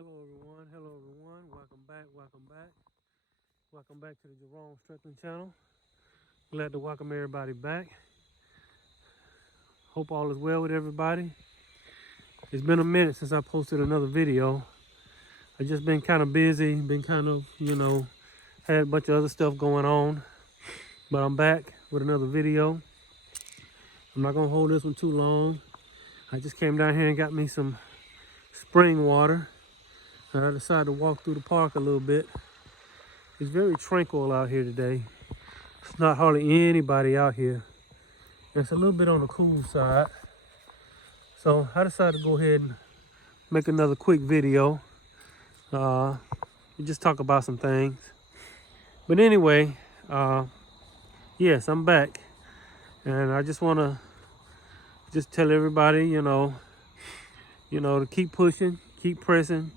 Hello everyone, hello everyone. Welcome back, welcome back. Welcome back to the Jerome Strickland channel. Glad to welcome everybody back. Hope all is well with everybody. It's been a minute since I posted another video. I just been kind of busy, been kind of, had a bunch of other stuff going on. But I'm back with another video. I'm not gonna hold this one too long. I just came down here and got me some spring water. And I decided to walk through the park a little bit. It's very tranquil out here today. It's not hardly anybody out here. It's a little bit on the cool side. So I decided to go ahead and make another quick video. Just talk about some things. But anyway, yes, I'm back. And I just want to just tell everybody, to keep pushing, keep pressing,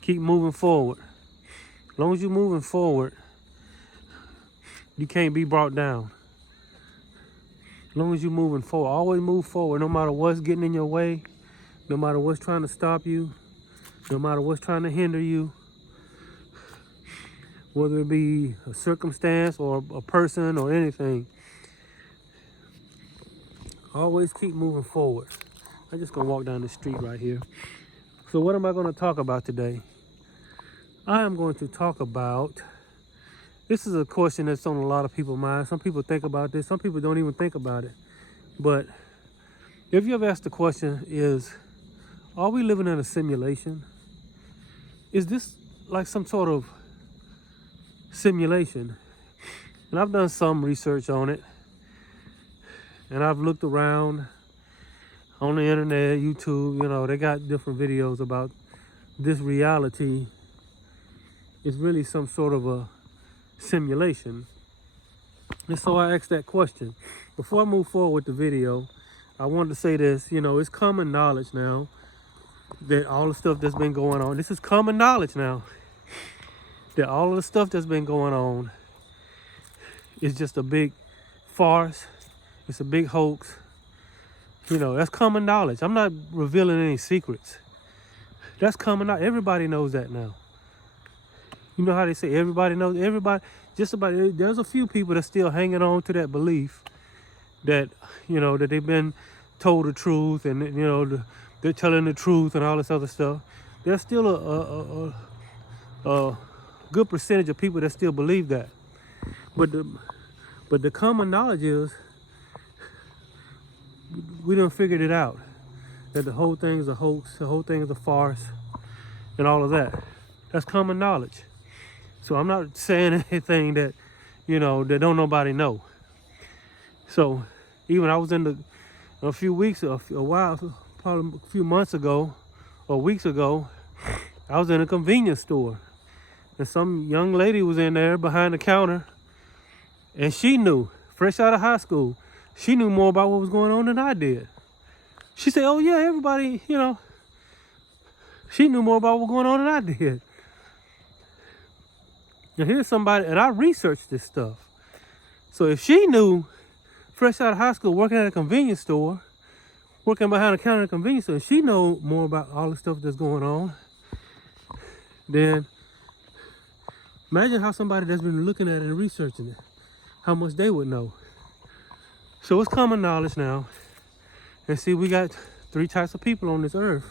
keep moving forward. As long as you're moving forward, you can't be brought down. As long as you're moving forward, always move forward, no matter what's getting in your way, no matter what's trying to stop you, no matter what's trying to hinder you, whether it be a circumstance or a person or anything. Always keep moving forward. I'm just gonna walk down the street right here. So what am I gonna talk about today? I am going to talk about, this is a question that's on a lot of people's minds. Some people think about this, some people don't even think about it. But if you ever asked the question is, are we living in a simulation? Is this like some sort of simulation? And I've done some research on it. And I've looked around on the internet, YouTube, they got different videos about this reality. It's really some sort of a simulation. And so I asked that question. Before I move forward with the video, I wanted to say this, it's common knowledge now that all the stuff that's been going on, this is common knowledge now, that all of the stuff that's been going on is just a big farce. It's a big hoax. That's common knowledge. I'm not revealing any secrets. That's common knowledge. Everybody knows that now. You know how they say everybody knows? Everybody, just about, there's a few people that's still hanging on to that belief that, that they've been told the truth and, they're telling the truth and all this other stuff. There's still a good percentage of people that still believe that. But the common knowledge is, we done figured it out, that the whole thing is a hoax, the whole thing is a farce, and all of that. That's common knowledge. So I'm not saying anything that, that don't nobody know. So even I was a few months ago or weeks ago, I was in a convenience store. And some young lady was in there behind the counter, and she knew, fresh out of high school, she knew more about what was going on than I did. She said, oh yeah, everybody, she knew more about what was going on than I did. And here's somebody, and I researched this stuff. So if she knew, fresh out of high school, working at a convenience store, working behind a counter at a convenience store, she know more about all the stuff that's going on, then imagine how somebody that's been looking at it and researching it, how much they would know. So it's common knowledge now. And see, we got three types of people on this earth.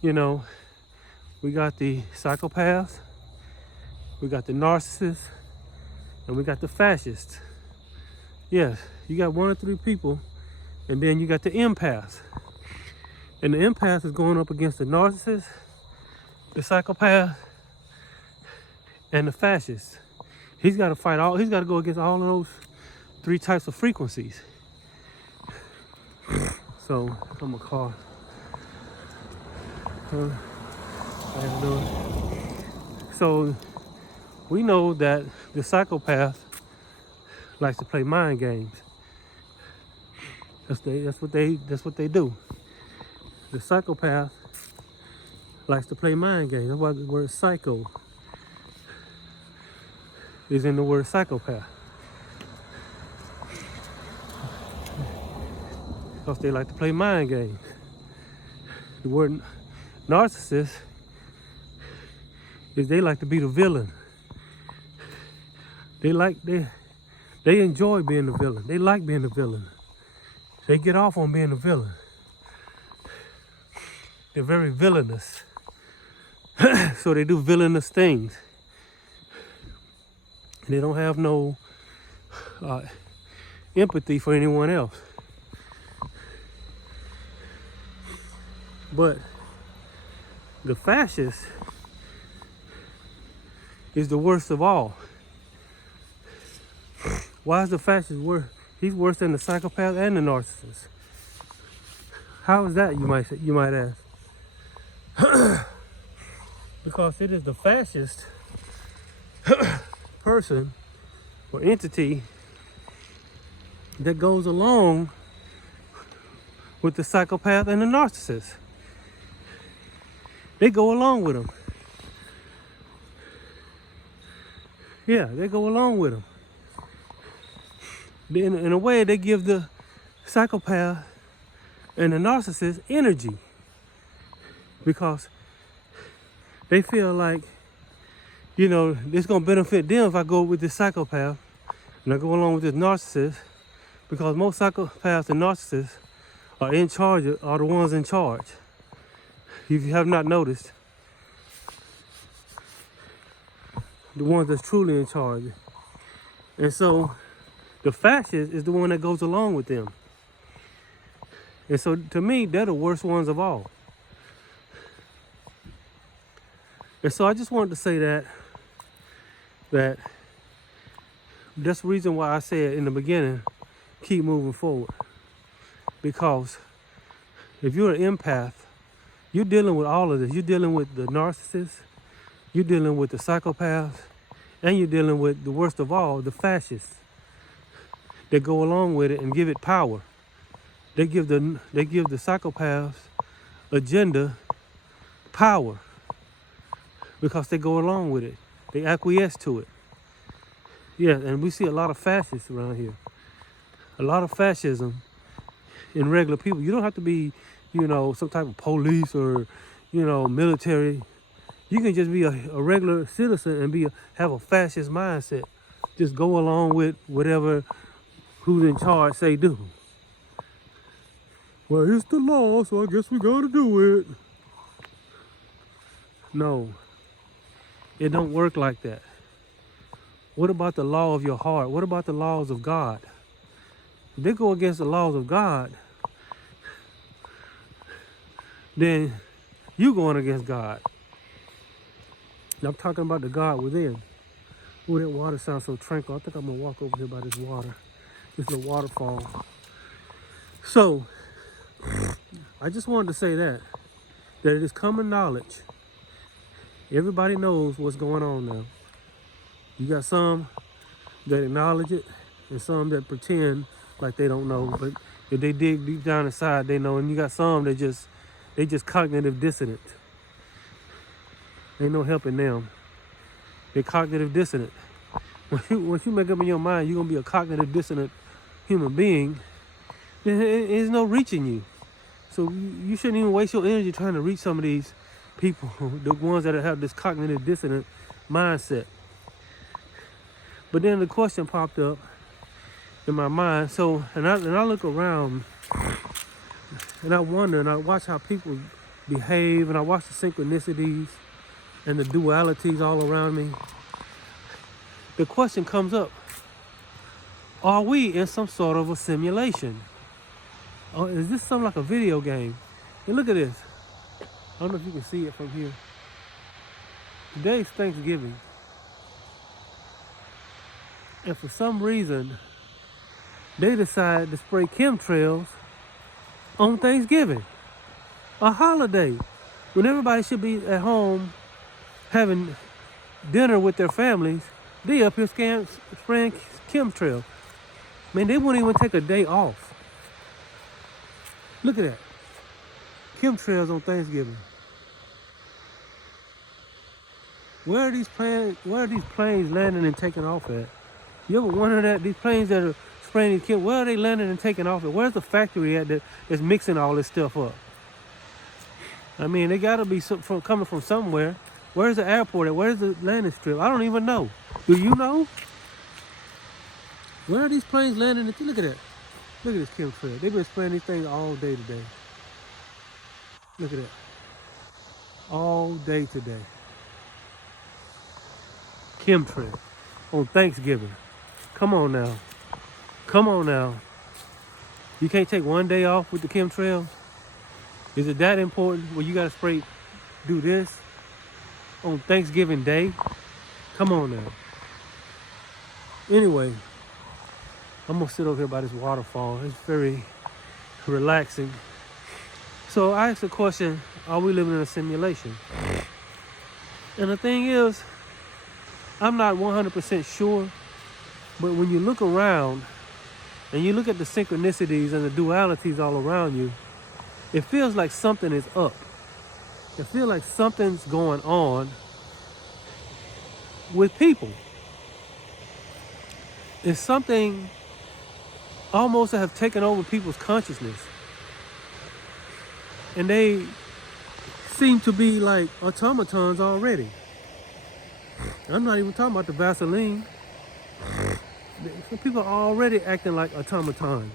We got the psychopaths, we got the narcissists, and we got the fascists. Yes, you got one or three people, and then you got the empath. And the empath is going up against the narcissist, the psychopath, and the fascist. He's got to go against all of those three types of frequencies. So I'm a car. How you doing? So we know that the psychopath likes to play mind games. That's what they do. The psychopath likes to play mind games. That's why the word psycho is in the word psychopath. Because they like to play mind games. The word narcissist is they like to be the villain. They enjoy being the villain. They like being the villain. They get off on being the villain. They're very villainous. So they do villainous things. They don't have no empathy for anyone else. But the fascist is the worst of all. Why is the fascist worse? He's worse than the psychopath and the narcissist. How is that, you might ask? Because it is the fascist person or entity that goes along with the psychopath and the narcissist. They go along with them. Yeah, they go along with them. In a way, they give the psychopath and the narcissist energy because they feel like, you know, it's going to benefit them if I go with this psychopath and I go along with this narcissist, because most psychopaths and narcissists are the ones in charge. If you have not noticed, the ones that's truly in charge. And so the fascist is the one that goes along with them. And so to me, they're the worst ones of all. And so I just wanted to say that that's the reason why I said in the beginning, keep moving forward. Because if you're an empath, you're dealing with all of this. You're dealing with the narcissist, you're dealing with the psychopaths, and you're dealing with the worst of all, the fascists that go along with it and give it power. They give the psychopaths agenda power because they go along with it. They acquiesce to it. Yeah, and we see a lot of fascists around here. A lot of fascism in regular people. You don't have to be, you know, some type of police or, you know, military. You can just be a regular citizen and have a fascist mindset. Just go along with whatever who's in charge say do. Well, it's the law, so I guess we gotta do it. No, it don't work like that. What about the law of your heart? What about the laws of God? If they go against the laws of God, then you going against God. I'm talking about the God within. Ooh, that water sounds so tranquil. I think I'm gonna walk over here by this water, this little waterfall. So, I just wanted to say that it is common knowledge. Everybody knows what's going on now. You got some that acknowledge it and some that pretend like they don't know, but if they dig deep down inside, they know. And you got some that they just cognitive dissonant. Ain't no helping them. They're cognitive dissonant. Once you make up in your mind you're gonna be a cognitive dissonant human being, then there's no reaching you. So you shouldn't even waste your energy trying to reach some of these people, the ones that have this cognitive dissonant mindset. But then the question popped up in my mind. So, and I look around and I wonder and I watch how people behave and I watch the synchronicities and the dualities all around me. The question comes up, are we in some sort of a simulation? Or is this something like a video game? And look at this. I don't know if you can see it from here. Today's Thanksgiving. And for some reason, they decided to spray chemtrails on Thanksgiving, a holiday, when everybody should be at home having dinner with their families. They up here spraying chemtrails. Man, they wouldn't even take a day off. Look at that. Chemtrails on Thanksgiving. Where are these planes landing and taking off at? You ever wonder that? These planes that are spraying these where are they landing and taking off at? Where's the factory at that's mixing all this stuff up? I mean, they gotta be coming from somewhere. Where's the airport at? Where's the landing strip? I don't even know. Do you know? Where are these planes landing? Look at that. Look at this chemtrail. They've been spraying these things all day today. Look at that. All day today. Chemtrail on Thanksgiving. Come on now. Come on now. You can't take one day off with the chemtrail? Is it that important where you gotta do this on Thanksgiving Day? Come on now. Anyway, I'm gonna sit over here by this waterfall. It's very relaxing. So I asked the question, are we living in a simulation? And the thing is, I'm not 100% sure, but when you look around and you look at the synchronicities and the dualities all around you, it feels like something is up. It feels like something's going on with people. It's something almost that have taken over people's consciousness. And they seem to be like automatons already. I'm not even talking about the Vaseline. Some people are already acting like automatons.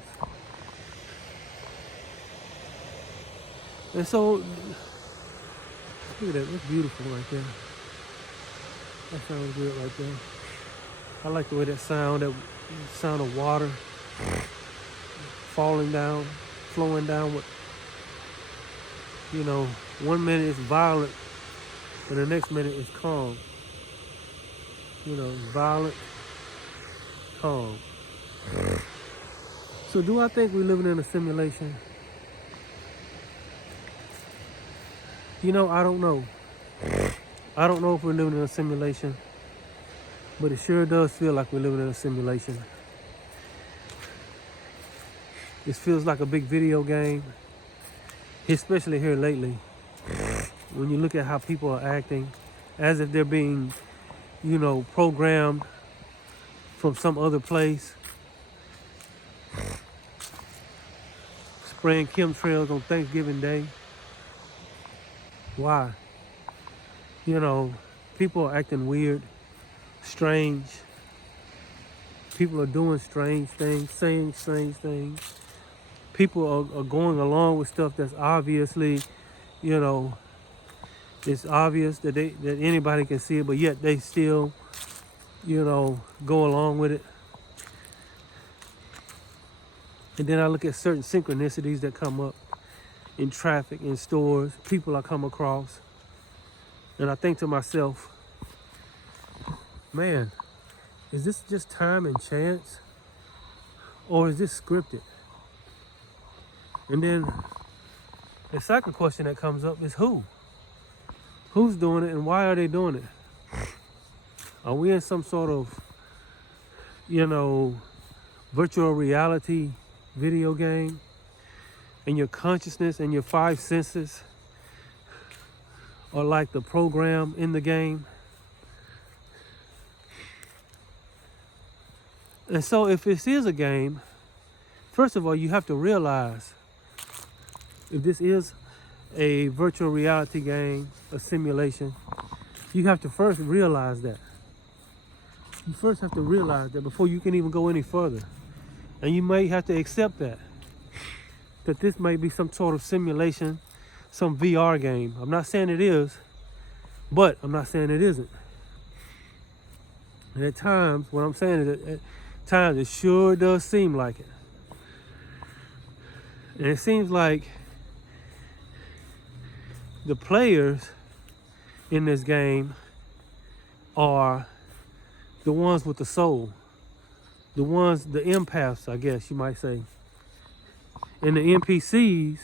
And so, look at that, that's beautiful right there. That sounds good right there. I like the way that sound of water falling down, flowing down with, 1 minute it's violent and the next minute it's calm. Violent, calm. So do I think we're living in a simulation? I don't know. I don't know if we're living in a simulation, but it sure does feel like we're living in a simulation. It feels like a big video game, especially here lately. When you look at how people are acting, as if they're being, programmed from some other place. Spraying chemtrails on Thanksgiving Day. Why? People are acting weird, strange. People are doing strange things, saying strange things. People are going along with stuff that's obviously, it's obvious that anybody can see it, but yet they still, go along with it. And then I look at certain synchronicities that come up in traffic, in stores, people I come across. And I think to myself, man, is this just time and chance? Or is this scripted? And then the second question that comes up is who? Who's doing it and why are they doing it? Are we in some sort of, virtual reality video game? And your consciousness and your 5 senses are like the program in the game? And so if this is a game, first of all, you have to realize if this is a virtual reality game, a simulation, you have to first realize that. You first have to realize that before you can even go any further. And you may have to accept that this may be some sort of simulation, some VR game. I'm not saying it is, but I'm not saying it isn't. And at times, what I'm saying is at times it sure does seem like it. And it seems like the players in this game are the ones with the soul. The empaths, I guess you might say. And the NPCs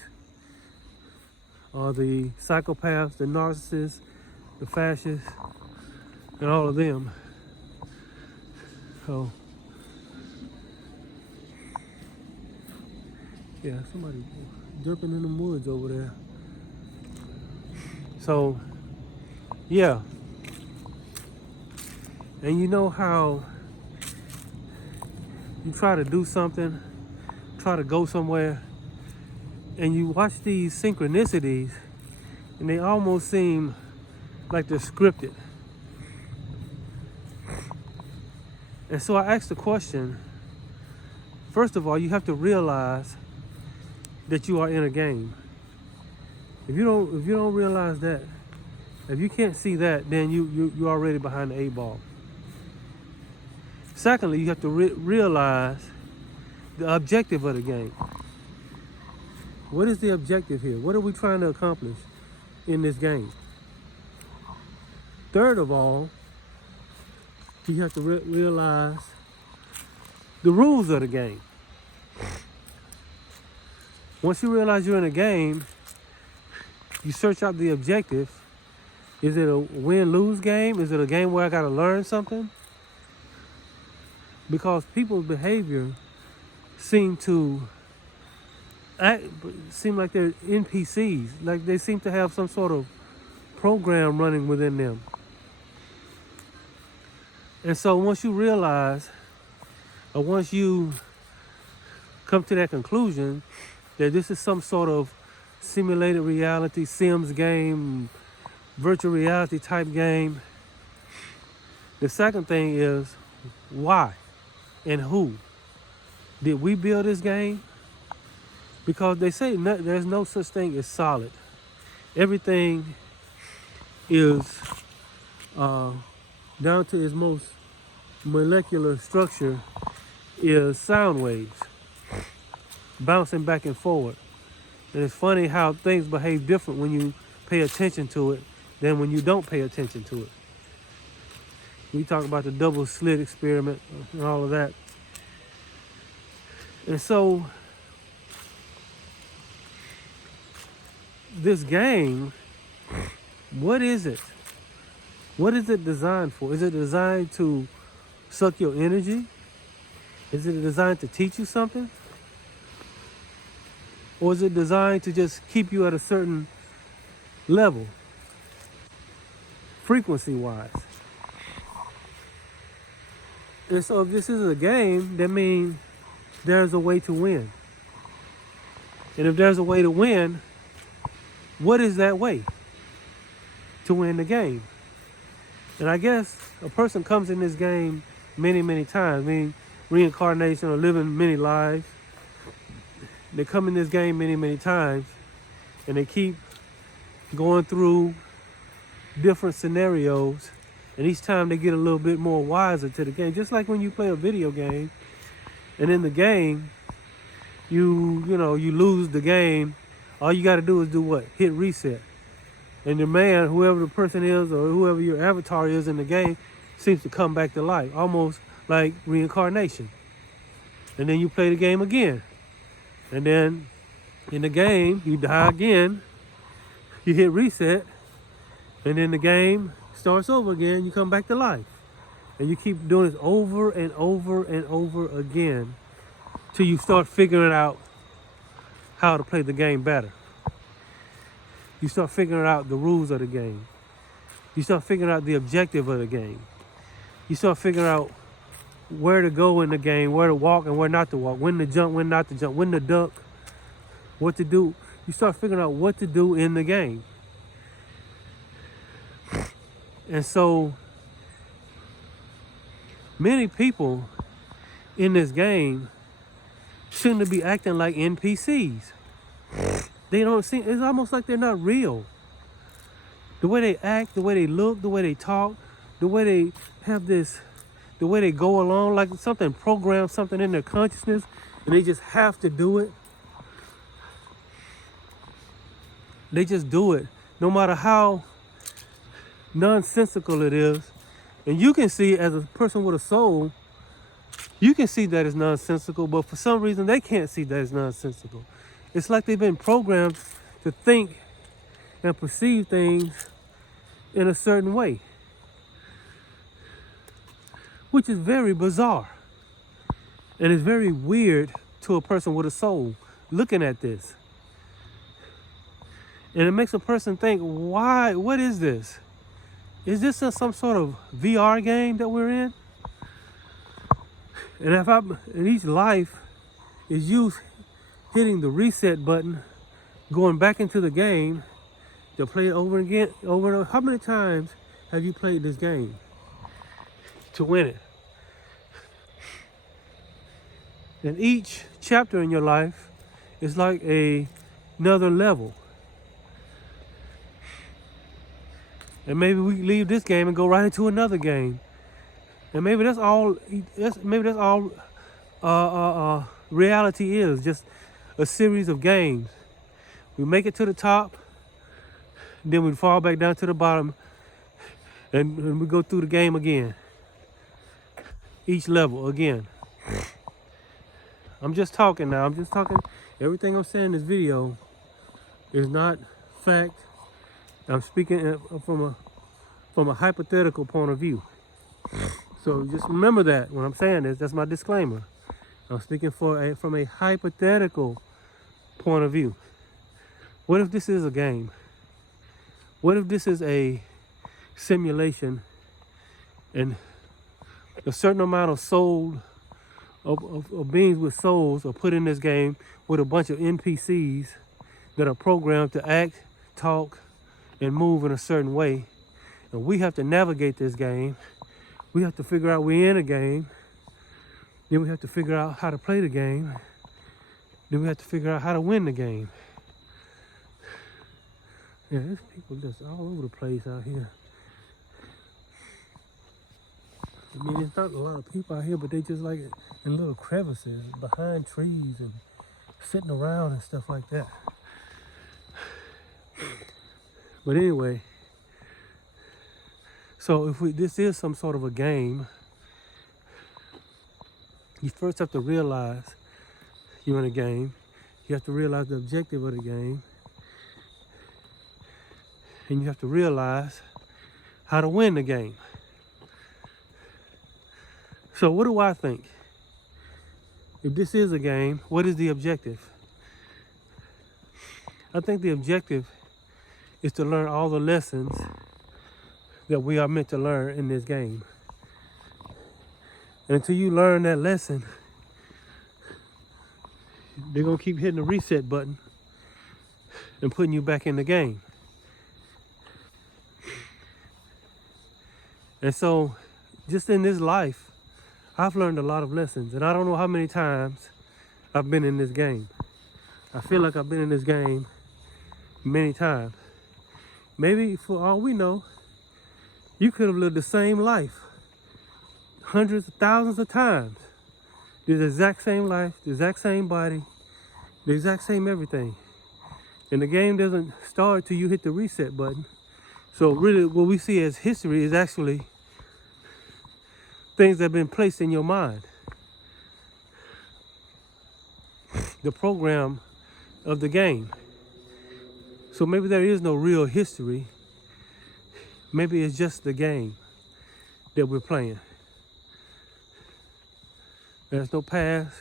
are the psychopaths, the narcissists, the fascists, and all of them. So, yeah, somebody jumping in the woods over there. So, yeah. And you know how you try to do something, try to go somewhere, and you watch these synchronicities, and they almost seem like they're scripted. And so I asked the question, first of all, you have to realize that you are in a game. If you don't realize that, if you can't see that, then you're already behind the 8 ball. Secondly, you have to realize the objective of the game. What is the objective here? What are we trying to accomplish in this game? Third of all, you have to realize the rules of the game. Once you realize you're in a game, you search out the objective. Is it a win-lose game? Is it a game where I got to learn something? Because people's behavior seem like they're NPCs, like they seem to have some sort of program running within them. And so once you realize, or once you come to that conclusion that this is some sort of simulated reality, Sims game, virtual reality type game, the second thing is why and who. Did we build this game? Because they say there's no such thing as solid. Everything is down to its most molecular structure is sound waves bouncing back and forward. And it's funny how things behave different when you pay attention to it than when you don't pay attention to it. We talk about the double slit experiment and all of that. And so this game, what is it? What is it designed for? Is it designed to suck your energy? Is it designed to teach you something? Or is it designed to just keep you at a certain level, frequency-wise? And so if this is a game, that means there's a way to win. And if there's a way to win, what is that way to win the game? And I guess a person comes in this game many, many times. I mean, reincarnation or living many lives. They come in this game many, many times, and they keep going through different scenarios, and each time they get a little bit more wiser to the game. Just like when you play a video game, and in the game, you lose the game. All you got to do is do what? Hit reset. And the man, whoever the person is or whoever your avatar is in the game, seems to come back to life, almost like reincarnation. And then you play the game again. And then in the game, you die again, you hit reset, and then the game starts over again, you come back to life. And you keep doing this over and over and over again till you start figuring out how to play the game better. You start figuring out the rules of the game. You start figuring out the objective of the game. You start figuring out where to go in the game, where to walk and where not to walk, when to jump, when not to jump, when to duck, what to do. You start figuring out what to do in the game. And so many people in this game seem to be acting like NPCs. They don't seem, it's almost like they're not real. The way they act, the way they look, the way they talk, the way they have this, the way they go along, like something programmed, something in their consciousness, and they just have to do it. They just do it, no matter how nonsensical it is. And you can see, as a person with a soul, you can see that it's nonsensical, but for some reason they can't see that it's nonsensical. It's like they've been programmed to think and perceive things in a certain way, which is very bizarre. And it's very weird to a person with a soul looking at this. And it makes a person think, why, what is this? Is this some sort of VR game that we're in? And each life is you hitting the reset button, going back into the game to play it over again, over and over. How many times have you played this game to win it? And each chapter in your life is like another level. And maybe we leave this game and go right into another game. And maybe that's all. Reality is just a series of games. We make it to the top, then we fall back down to the bottom, and we go through the game again. Each level again. I'm just talking now. I'm just talking. Everything I'm saying in this video is not fact. I'm speaking from a hypothetical point of view. So just remember that when I'm saying this. That's my disclaimer. I'm speaking from a hypothetical point of view. What if this is a game? What if this is a simulation and a certain amount of soul of beings with souls are put in this game with a bunch of NPCs that are programmed to act, talk, and move in a certain way. And we have to navigate this game. We have to figure out we're in a game. Then we have to figure out how to play the game. Then we have to figure out how to win the game. Yeah, there's people just all over the place out here. I mean, there's not a lot of people out here, but they just like in little crevices, behind trees and sitting around and stuff like that. But anyway, so if this is some sort of a game, you first have to realize you're in a game. You have to realize the objective of the game. And you have to realize how to win the game. So what do I think? If this is a game, what is the objective? I think the objective is to learn all the lessons that we are meant to learn in this game. And until you learn that lesson, they're gonna keep hitting the reset button and putting you back in the game. And so, just in this life, I've learned a lot of lessons, and I don't know how many times I've been in this game. I feel like I've been in this game many times. Maybe for all we know, you could have lived the same life hundreds of thousands of times. The exact same life, the exact same body, the exact same everything. And the game doesn't start till you hit the reset button. So really what we see as history is actually things that have been placed in your mind. The program of the game. So maybe there is no real history. Maybe it's just the game that we're playing. There's no past,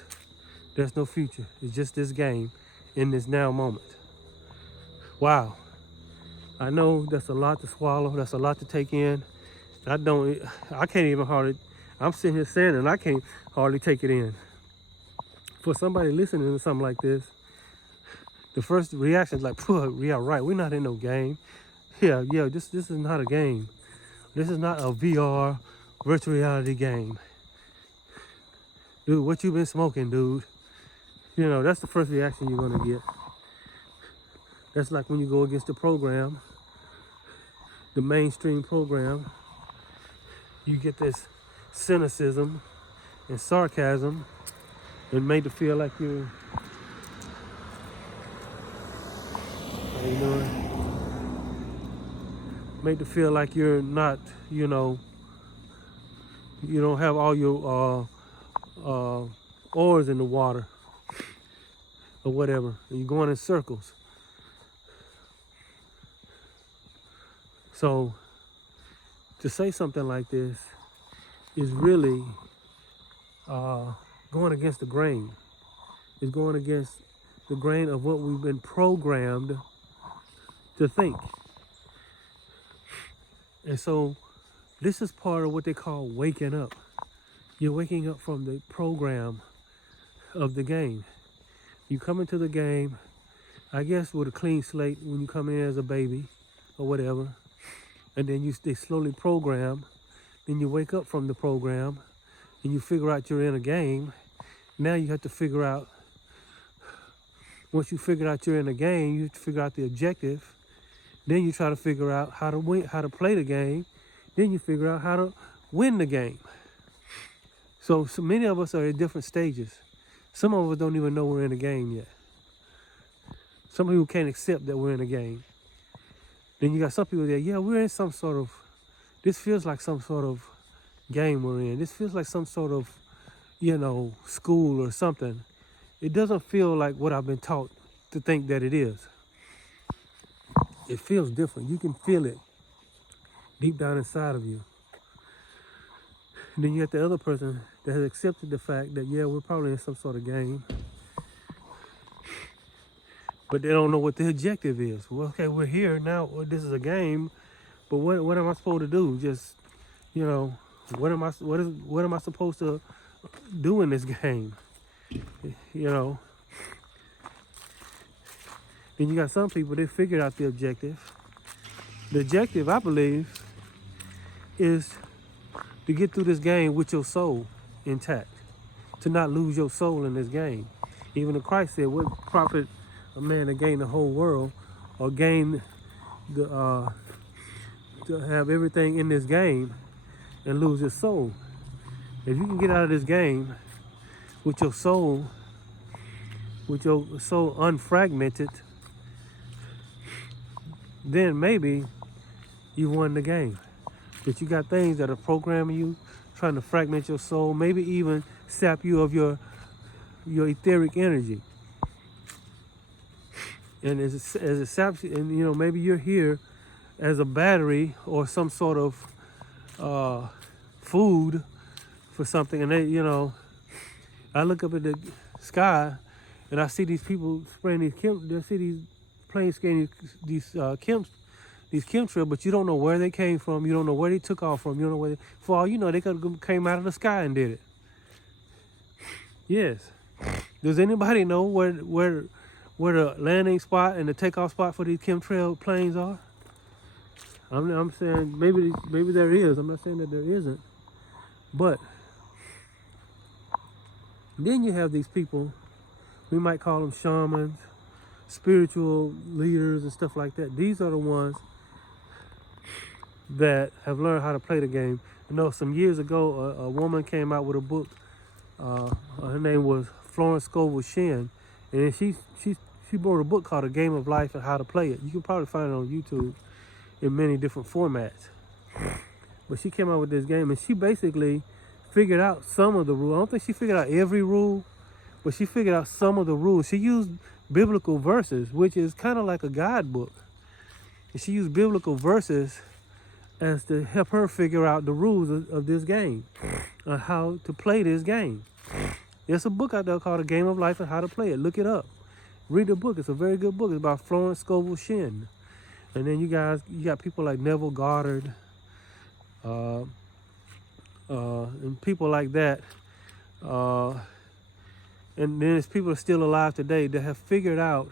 there's no future. It's just this game in this now moment. Wow. I know that's a lot to swallow, that's a lot to take in. I can't even hardly, I'm sitting here saying it and I can't hardly take it in. For somebody listening to something like this, the first reaction is like, yeah, right, we're not in no game. Yeah, this is not a game. This is not a VR virtual reality game. Dude, what you been smoking, dude? You know, that's the first reaction you're gonna get. That's like when you go against the program, the mainstream program, you get this cynicism and sarcasm and made to feel like you're, how you doing? Made to feel like you're not, you know, you don't have all your oars in the water or whatever. And you're going in circles. So to say something like this is really going against the grain. It's going against the grain of what we've been programmed to think. And so this is part of what they call waking up. You're waking up from the program of the game. You come into the game, I guess, with a clean slate when you come in as a baby. or whatever, and then they slowly program. Then you wake up from the program, and you figure out you're in a game. Now you have to figure out. Once you figure out you're in a game, you have to figure out the objective. Then you try to figure out how to win, how to play the game. Then you figure out how to win the game. So many of us are at different stages. Some of us don't even know we're in a game yet. Some people can't accept that we're in a game. Then you got some people that, yeah, we're in some sort of, this feels like some sort of game we're in. This feels like some sort of, school or something. It doesn't feel like what I've been taught to think that it is. It feels different. You can feel it deep down inside of you. And then you have the other person that has accepted the fact that, yeah, we're probably in some sort of game. But they don't know what the objective is. Well, okay, we're here now. Well, this is a game, but what am I supposed to do? Just, what am I supposed to do in this game? Then you got some people, they figured out the objective. The objective, I believe, is to get through this game with your soul intact, to not lose your soul in this game. Even the Christ said, what profit a man to gain the whole world or gain to have everything in this game and lose his soul? If you can get out of this game with your soul unfragmented, then maybe you won the game. But you got things that are programming you, trying to fragment your soul, maybe even sap you of your etheric energy. And as it saps, and maybe you're here as a battery or some sort of food for something, and I look up at the sky and I see these people spraying I see these planes scanning these chemtrails, but you don't know where they came from. You don't know where they took off from. You don't know where for all you know, they could have came out of the sky and did it. Yes. Does anybody know where the landing spot and the takeoff spot for these chemtrail planes are? I'm saying maybe there is. I'm not saying that there isn't. But then you have these people, we might call them shamans, spiritual leaders and stuff like that. These are the ones that have learned how to play the game. Some years ago, a woman came out with a book. Her name was Florence Scovel Shinn, and she wrote a book called A Game of Life and How to Play It. You can probably find it on YouTube in many different formats. But she came out with this game, and she basically figured out some of the rules. I don't think she figured out every rule, but she figured out some of the rules. She used biblical verses, which is kind of like a guidebook. And she used biblical verses as to help her figure out the rules of this game, on how to play this game. There's a book out there called A Game of Life and How to Play It. Look it up. Read the book. It's a very good book. It's by Florence Scovel Shinn. And then you got people like Neville Goddard, and people like that. And then there's people that are still alive today that have figured out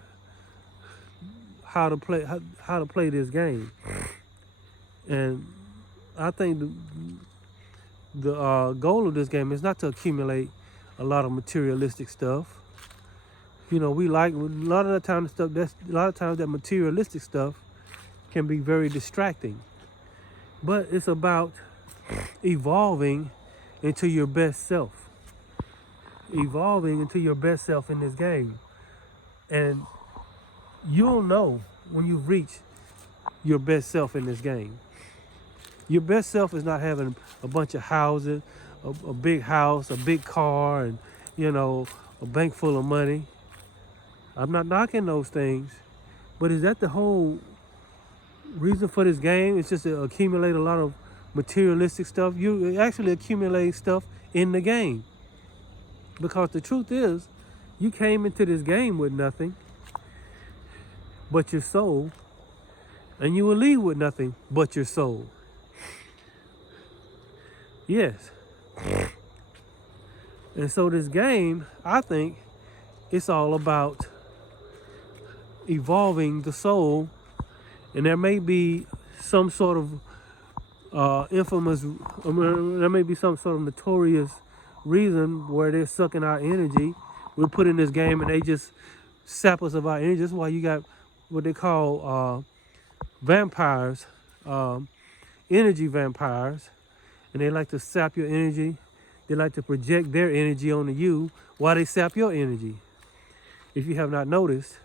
how to play this game. And I think the goal of this game is not to accumulate a lot of materialistic stuff. We like a lot of times that materialistic stuff can be very distracting. But it's about evolving into your best self. Evolving into your best self in this game. And you'll know when you've reached your best self in this game. Your best self is not having a bunch of houses, a big house, a big car, and, a bank full of money. I'm not knocking those things, but is that the whole reason for this game? It's just to accumulate a lot of materialistic stuff. You actually accumulate stuff in the game. Because the truth is, you came into this game with nothing but your soul, and you will leave with nothing but your soul. Yes. And so this game, I think, it's all about evolving the soul And there may be some sort of infamous, there may be some sort of notorious reason where they're sucking our energy. We're put in this game and they just sap us of our energy. That's why you got what they call vampires, energy vampires, and they like to sap your energy. They like to project their energy onto you while they sap your energy, if you have not noticed.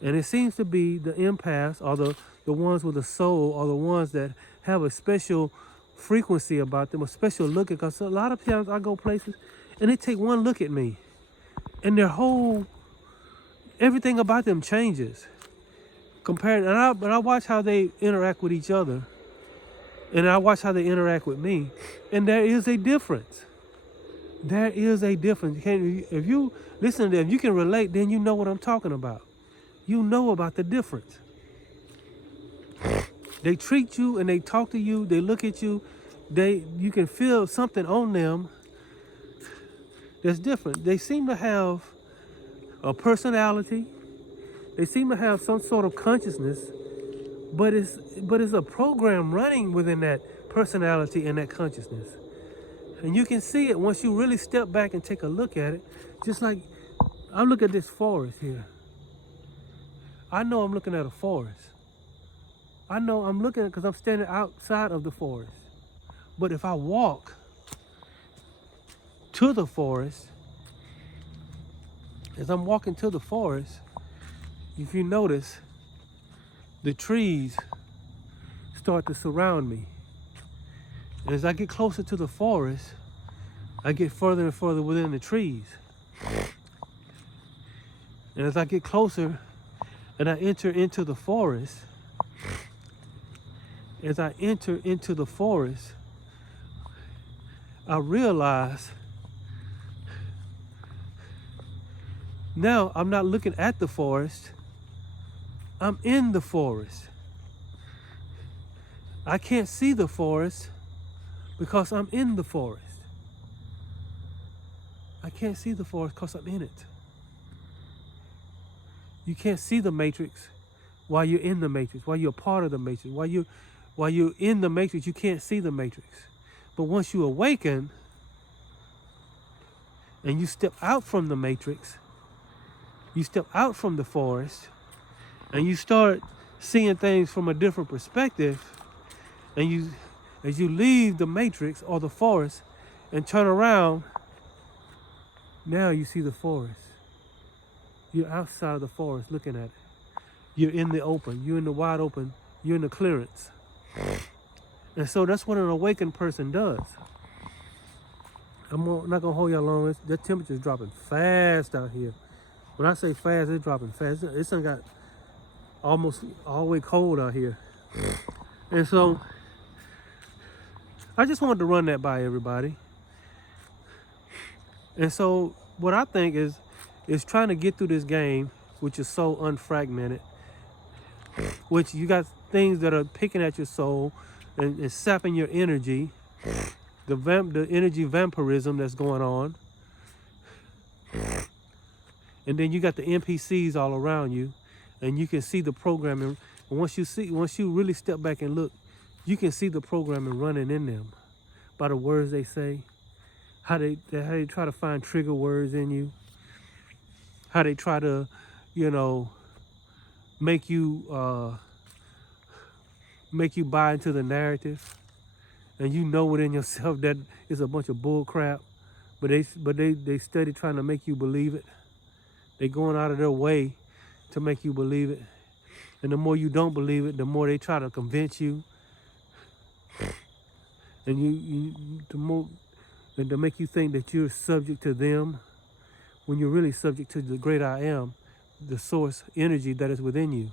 And it seems to be the empaths, or the ones with a soul, or the ones that have a special frequency about them, a special look. Because a lot of times I go places and they take one look at me and their whole, everything about them changes. Compared, but I watch how they interact with each other, and I watch how they interact with me, and there is a difference. There is a difference. If you listen to them, you can relate, then you know what I'm talking about. You know about the difference. They treat you and they talk to you, they look at you, you can feel something on them that's different. They seem to have a personality. They seem to have some sort of consciousness, but it's a program running within that personality and that consciousness. And you can see it once you really step back and take a look at it. Just like I look at this forest here. I know I'm looking at a forest. I know I'm looking at it because I'm standing outside of the forest. But if I walk to the forest, as I'm walking to the forest, if you notice, the trees start to surround me. And as I get closer to the forest, I get further and further within the trees. And as I get closer and I enter into the forest, as I enter into the forest, I realize now I'm not looking at the forest, I'm in the forest. I can't see the forest because I'm in the forest. I can't see the forest because I'm in it. You can't see the matrix while you're in the matrix, while you're part of the matrix. While you're in the matrix, you can't see the matrix. But once you awaken and you step out from the matrix, you step out from the forest, and you start seeing things from a different perspective, and as you leave the matrix or the forest and turn around, now you see the forest. You're outside of the forest looking at it. You're in the open, you're in the wide open, you're in the clearance. And so that's what an awakened person does. I'm not gonna hold y'all long. The temperature's dropping fast out here. When I say fast, it's dropping fast. It's got almost all the way cold out here. And so I just wanted to run that by everybody. And so what I think is trying to get through this game, which is so unfragmented, which you got things that are picking at your soul and sapping your energy, the energy vampirism that's going on. And then you got the NPCs all around you, and you can see the programming. And once you really step back and look, you can see the programming running in them by the words they say, how they try to find trigger words in you, how they try to, make you buy into the narrative, and you know within yourself that it's a bunch of bull crap, but they steady trying to make you believe it. They going out of their way to make you believe it. And the more you don't believe it, the more they try to convince you. And to make you think that you're subject to them when you're really subject to the great I am, the source energy that is within you.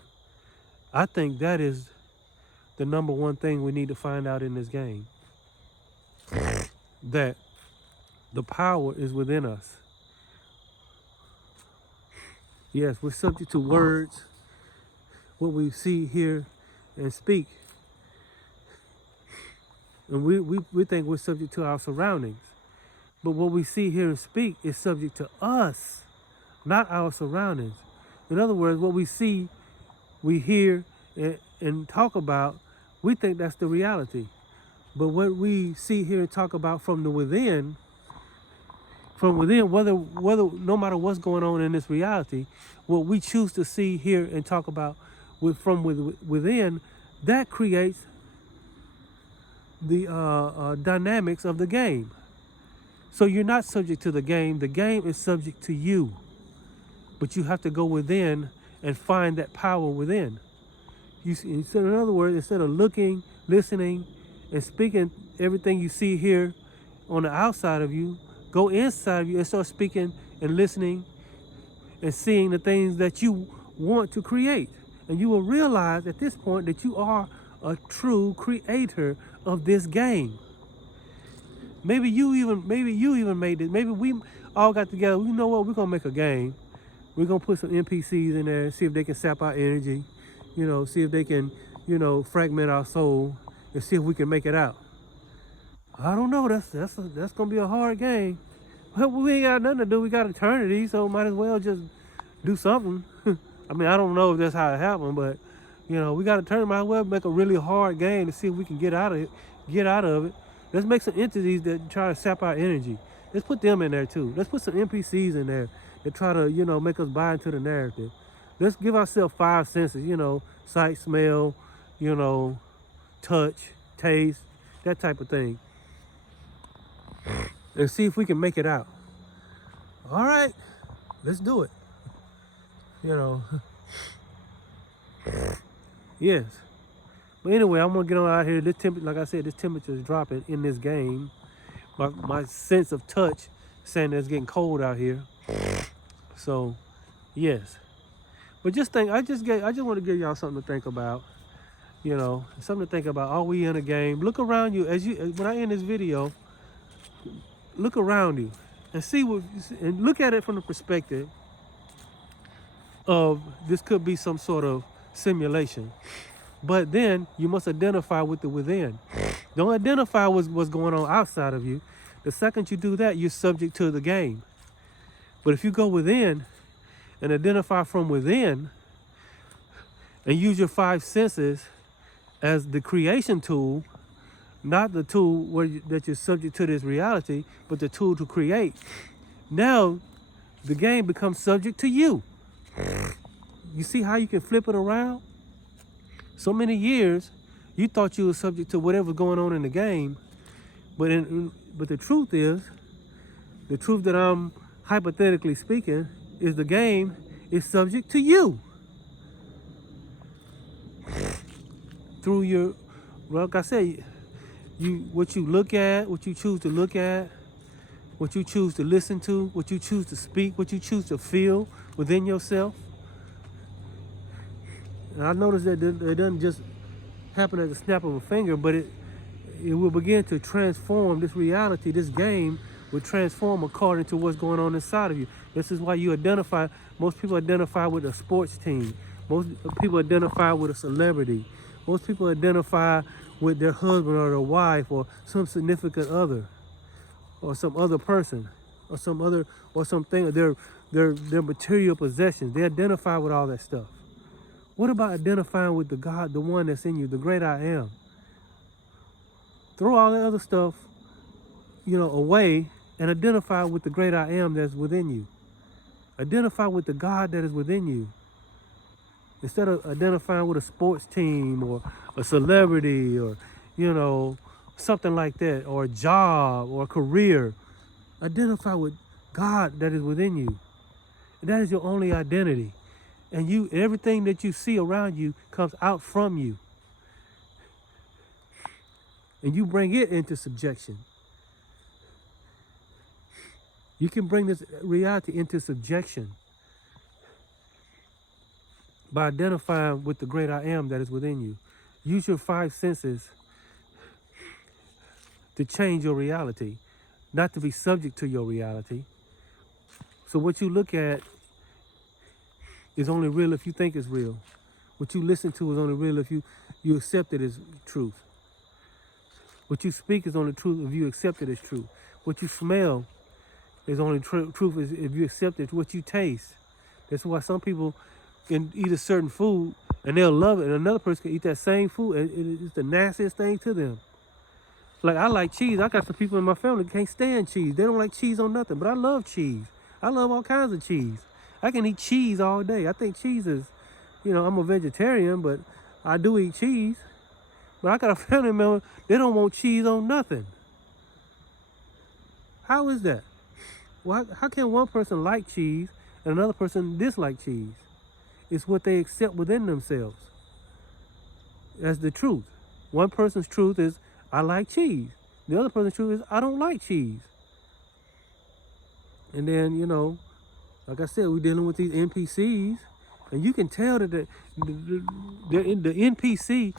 I think that is the number one thing we need to find out in this game. That the power is within us. Yes, we're subject to words, what we see, hear, and speak. And we think we're subject to our surroundings. But what we see, hear, and speak is subject to us, not our surroundings. In other words, what we see, we hear, and talk about, we think that's the reality. But what we see here and talk about from within, whether no matter what's going on in this reality, what we choose to see, hear, and talk about within, that creates the dynamics of the game. So you're not subject to the game. The game is subject to you. But you have to go within and find that power within. So in other words, instead of looking, listening, and speaking everything you see here on the outside of you, go inside of you and start speaking and listening and seeing the things that you want to create. And you will realize at this point that you are a true creator of this game. Maybe you even made it. Maybe we all got together. You know what? We're gonna make a game. We're gonna put some NPCs in there, see if they can sap our energy. See if they can, fragment our soul, and see if we can make it out. I don't know. That's gonna be a hard game. But we ain't got nothing to do. We got eternity, so might as well just do something. I mean, I don't know if that's how it happened, but we got eternity. Might as well make a really hard game to see if we can get out of it. Let's make some entities that try to sap our energy. Let's put them in there too. Let's put some NPCs in there that try to, make us buy into the narrative. Let's give ourselves 5 senses, sight, smell, touch, taste, that type of thing. And see if we can make it out. All right, let's do it. Yes. But anyway, I'm gonna get on out here. Like I said, this temperature is dropping in this game. My sense of touch saying that it's getting cold out here. So, yes. But just think, I just want to give y'all something to think about. Something to think about. Are we in a game? Look around you when I end this video. Look around you and and look at it from the perspective of this could be some sort of simulation. But then you must identify with the within. Don't identify with what's going on outside of you. The second you do that, you're subject to the game. But if you go within and identify from within and use your 5 senses as the creation tool, not the tool that you're subject to this reality, but the tool to create. Now, the game becomes subject to you. You see how you can flip it around? So many years, you thought you were subject to whatever's going on in the game, but the truth that I'm hypothetically speaking, is the game is subject to you. Through like I said, what you look at, what you choose to look at, what you choose to listen to, what you choose to speak, what you choose to feel within yourself. And I noticed that it doesn't just happen at the snap of a finger, but it will begin to transform this reality. This game will transform according to what's going on inside of you. This is why most people identify with a sports team. Most people identify with a celebrity. Most people identify with their husband or their wife or some significant other or some other person or something, their material possessions. They identify with all that stuff. What about identifying with the God, the one that's in you, the great I am? Throw all that other stuff, away and identify with the great I am that's within you. Identify with the God that is within you. Instead of identifying with a sports team or a celebrity or, something like that, or a job or a career, identify with God that is within you. And that is your only identity. And everything that you see around you comes out from you. And you bring it into subjection. You can bring this reality into subjection by identifying with the great I am that is within you. Use your 5 senses to change your reality, not to be subject to your reality. So what you look at is only real if you think it's real. What you listen to is only real if you accept it as truth. What you speak is only truth if you accept it as truth. What you smell is only truth if you accept it. What you taste. That's why some people can eat a certain food and they'll love it. And another person can eat that same food, and it's the nastiest thing to them. Like, I like cheese. I got some people in my family that can't stand cheese. They don't like cheese on nothing, but I love cheese. I love all kinds of cheese. I can eat cheese all day. I think cheese is, you know, I'm a vegetarian, but I do eat cheese. But I got a family member, they don't want cheese on nothing. How is that? Well, how can one person like cheese and another person dislike cheese? It's what they accept within themselves. That's the truth. One person's truth is, I like cheese. The other person's truth is, I don't like cheese. And then, you know, like I said, we're dealing with these NPCs, and you can tell that the NPC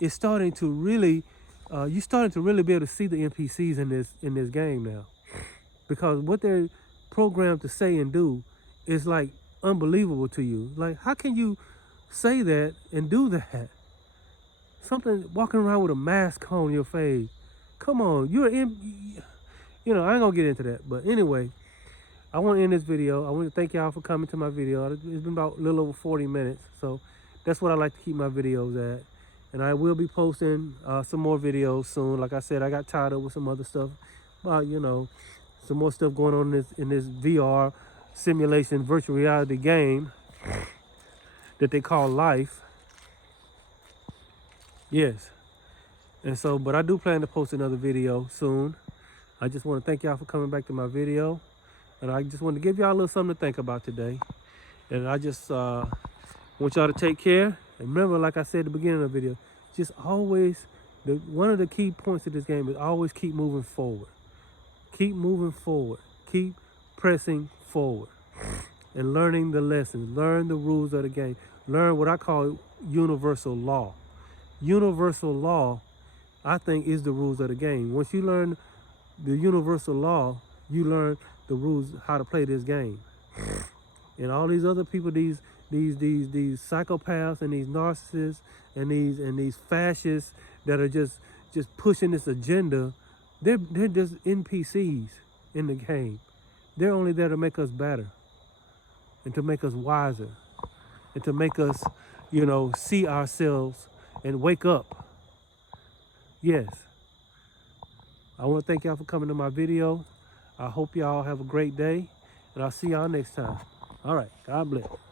is starting to really, you're starting to really be able to see the NPCs in this game now, because what they're programmed to say and do is like unbelievable to you. Like, how can you say that and do that? Something walking around with a mask on your face. Come on, you're in. You know, I ain't gonna get into that, but anyway. I want to end this video. I want to thank y'all for coming to my video. It's been about a little over 40 minutes. So that's what I like to keep my videos at. And I will be posting some more videos soon. Like I said, I got tied up with some other stuff. You know, some more stuff going on in this VR simulation virtual reality game that they call Life. Yes. And so, but I do plan to post another video soon. I just want to thank y'all for coming back to my video. And I just wanted to give y'all a little something to think about today. And I just want y'all to take care. And remember, like I said at the beginning of the video, just always, one of the key points of this game is always keep moving forward. Keep moving forward. Keep pressing forward. And learning the lessons. Learn the rules of the game. Learn what I call universal law. Universal law, I think, is the rules of the game. Once you learn the universal law, you learn the rules how to play this game. And all these other people, these psychopaths and these narcissists and these fascists that are just pushing this agenda, they're just NPCs in the game. They're only there to make us better and to make us wiser and to make us, you know, see ourselves and wake up. Yes. I want to thank y'all for coming to my video. I hope y'all have a great day, and I'll see y'all next time. All right. God bless.